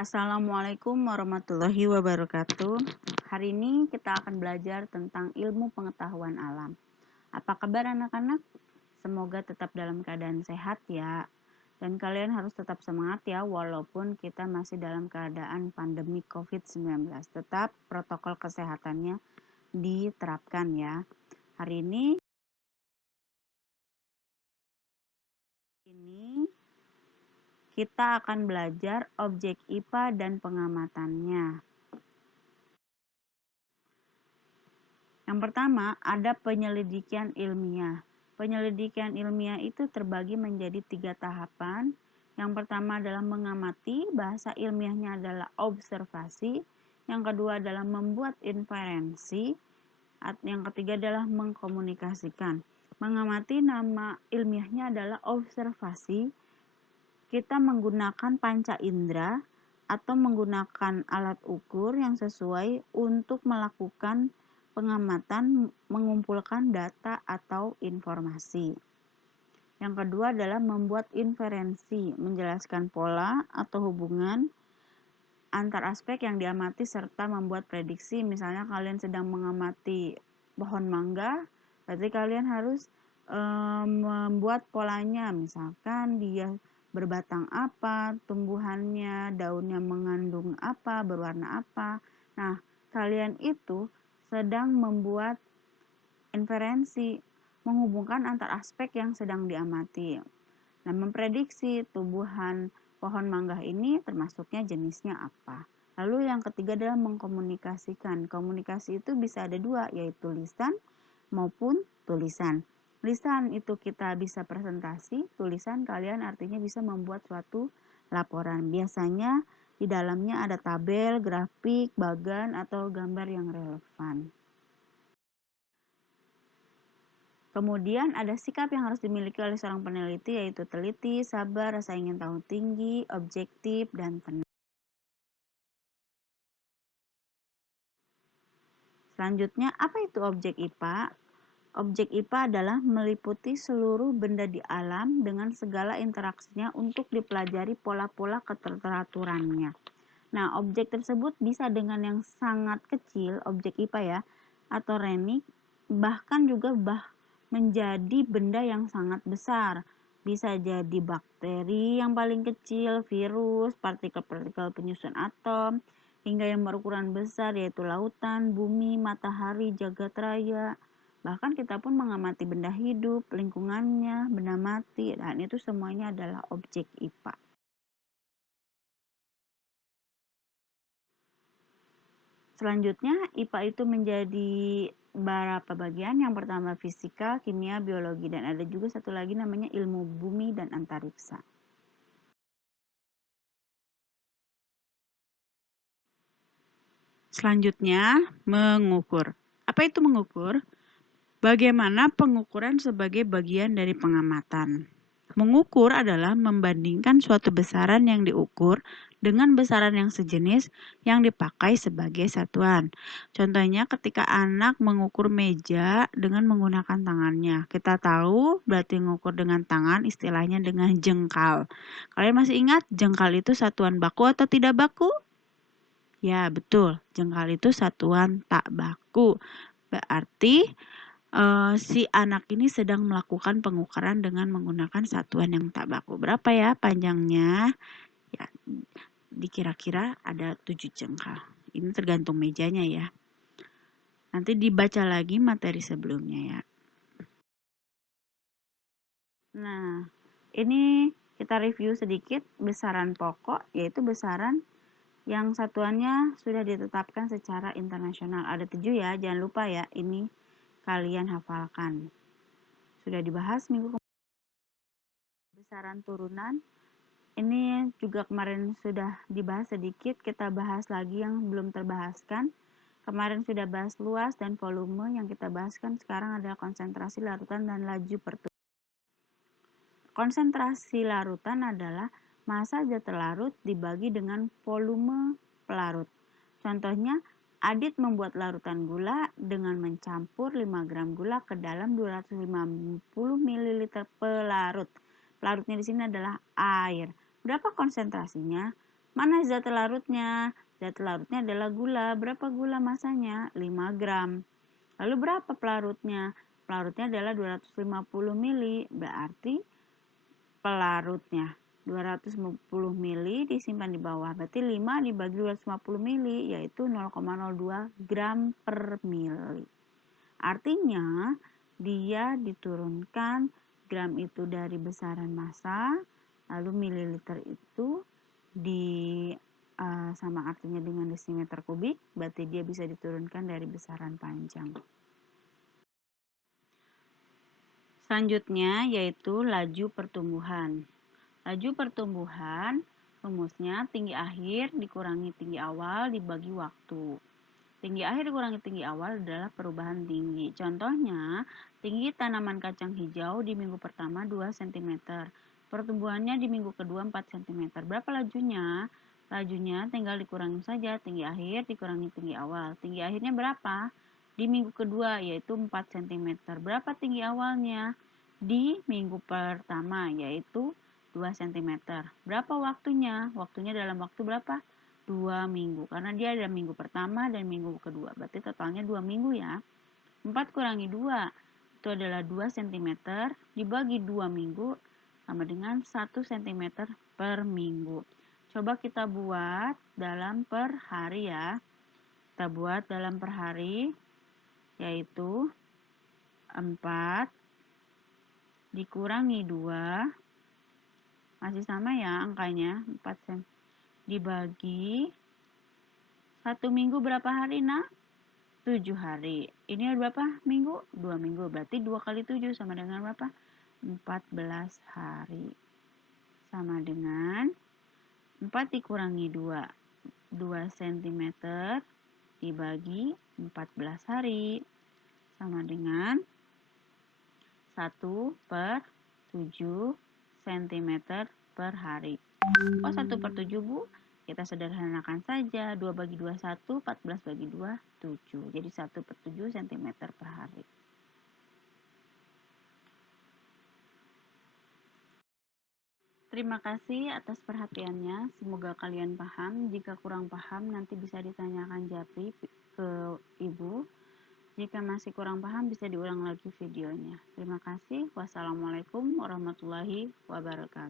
Assalamualaikum warahmatullahi wabarakatuh. Hari ini kita akan belajar tentang ilmu pengetahuan alam. Apa kabar anak-anak? Semoga tetap dalam keadaan sehat ya. Dan kalian harus tetap semangat ya walaupun kita masih dalam keadaan pandemi COVID-19. Tetap protokol kesehatannya diterapkan ya. Hari ini kita akan belajar objek IPA dan pengamatannya. Yang pertama, ada penyelidikan ilmiah. Penyelidikan ilmiah itu terbagi menjadi 3 tahapan. Yang pertama adalah mengamati, bahasa ilmiahnya adalah observasi. Yang kedua adalah membuat inferensi. Yang ketiga adalah mengkomunikasikan. Mengamati nama ilmiahnya adalah observasi. Kita menggunakan panca indera atau menggunakan alat ukur yang sesuai untuk melakukan pengamatan, mengumpulkan data atau informasi. Yang kedua adalah membuat inferensi, menjelaskan pola atau hubungan antar aspek yang diamati serta membuat prediksi. Misalnya kalian sedang mengamati pohon mangga, berarti kalian harus membuat polanya. Misalkan dia berbatang apa, tumbuhannya, daunnya mengandung apa, berwarna apa. Nah, kalian itu sedang membuat inferensi, menghubungkan antar aspek yang sedang diamati. Nah, memprediksi tumbuhan pohon mangga ini termasuknya jenisnya apa. Lalu yang ketiga adalah mengkomunikasikan. Komunikasi itu bisa ada dua, yaitu lisan maupun tulisan. Lisan itu kita bisa presentasi, tulisan kalian artinya bisa membuat suatu laporan. Biasanya di dalamnya ada tabel, grafik, bagan, atau gambar yang relevan. Kemudian ada sikap yang harus dimiliki oleh seorang peneliti, yaitu teliti, sabar, rasa ingin tahu tinggi, objektif, dan tenang. Selanjutnya, apa itu objek IPA? Objek IPA adalah meliputi seluruh benda di alam dengan segala interaksinya untuk dipelajari pola-pola keteraturannya. Nah, objek tersebut bisa dengan yang sangat kecil, objek IPA ya, atau renik, bahkan juga menjadi benda yang sangat besar. Bisa jadi bakteri yang paling kecil, virus, partikel-partikel penyusun atom, hingga yang berukuran besar yaitu lautan, bumi, matahari, jagat raya. Bahkan kita pun mengamati benda hidup, lingkungannya, benda mati, dan itu semuanya adalah objek IPA. Selanjutnya, IPA itu menjadi beberapa bagian. Yang pertama fisika, kimia, biologi, dan ada juga satu lagi namanya ilmu bumi dan antariksa. Selanjutnya, mengukur. Apa itu mengukur? Bagaimana pengukuran sebagai bagian dari pengamatan? Mengukur adalah membandingkan suatu besaran yang diukur dengan besaran yang sejenis yang dipakai sebagai satuan. Contohnya ketika anak mengukur meja dengan menggunakan tangannya. Kita tahu berarti mengukur dengan tangan istilahnya dengan jengkal. Kalian masih ingat jengkal itu satuan baku atau tidak baku? Ya, betul. Jengkal itu satuan tak baku. Berarti si anak ini sedang melakukan pengukuran dengan menggunakan satuan yang tak baku. Berapa ya panjangnya? Ya, dikira-kira ada 7 jengkal. Ini tergantung mejanya ya. Nanti dibaca lagi materi sebelumnya ya. Nah, ini kita review sedikit besaran pokok, yaitu besaran yang satuannya sudah ditetapkan secara internasional. Ada 7 ya, jangan lupa ya, ini kalian hafalkan. Sudah dibahas minggu kemarin. Besaran turunan, ini juga kemarin sudah dibahas sedikit, kita bahas lagi yang belum terbahaskan. Kemarin sudah bahas luas dan volume, yang kita bahaskan sekarang adalah konsentrasi larutan dan laju pertumbuhan. Konsentrasi larutan adalah massa zat larut dibagi dengan volume pelarut. Contohnya, Adit membuat larutan gula dengan mencampur 5 gram gula ke dalam 250 ml pelarut. Pelarutnya di sini adalah air. Berapa konsentrasinya? Mana zat larutnya? Zat larutnya adalah gula. Berapa gula masanya? 5 gram. Lalu berapa pelarutnya? Pelarutnya adalah 250 mili. Berarti pelarutnya 250 mili disimpan di bawah. Berarti 5 dibagi 250 mili yaitu 0,02 gram per mili. Artinya dia diturunkan gram itu dari besaran massa, lalu mililiter itu sama artinya dengan desimeter kubik, berarti dia bisa diturunkan dari besaran panjang. Selanjutnya yaitu laju pertumbuhan. Laju pertumbuhan rumusnya tinggi akhir dikurangi tinggi awal dibagi waktu. Tinggi akhir dikurangi tinggi awal adalah perubahan tinggi. Contohnya, tinggi tanaman kacang hijau di minggu pertama 2 cm. Pertumbuhannya di minggu kedua 4 cm. Berapa lajunya? Lajunya tinggal dikurangi saja tinggi akhir dikurangi tinggi awal. Tinggi akhirnya berapa? Di minggu kedua yaitu 4 cm. Berapa tinggi awalnya? Di minggu pertama yaitu 2 cm. Berapa waktunya? Waktunya dalam waktu berapa? 2 minggu, karena dia ada minggu pertama dan minggu kedua, berarti totalnya 2 minggu ya. 4 kurangi 2 itu adalah 2 cm dibagi 2 minggu sama dengan 1 cm per minggu. Coba kita buat dalam per hari ya. Kita buat dalam per hari yaitu 4 dikurangi 2 masih sama ya angkanya 4 cm dibagi 1 minggu berapa hari nak? 7 hari. Ini ada berapa minggu? 2 minggu. Berarti 2 kali 7 sama dengan berapa? 14 hari. Sama dengan 4 dikurangi 2. 2 cm dibagi 14 hari. Sama dengan 1 per 7 cm per hari. Oh 1 per 7 Bu? Kita sederhanakan saja, 2 bagi 2, 1, 14 bagi 2, 7. Jadi 1 per 7 cm per hari. Terima kasih atas perhatiannya. Semoga kalian paham. Jika kurang paham, nanti bisa ditanyakan Japri ke Ibu. Jika masih kurang paham, bisa diulang lagi videonya. Terima kasih. Wassalamualaikum warahmatullahi wabarakatuh.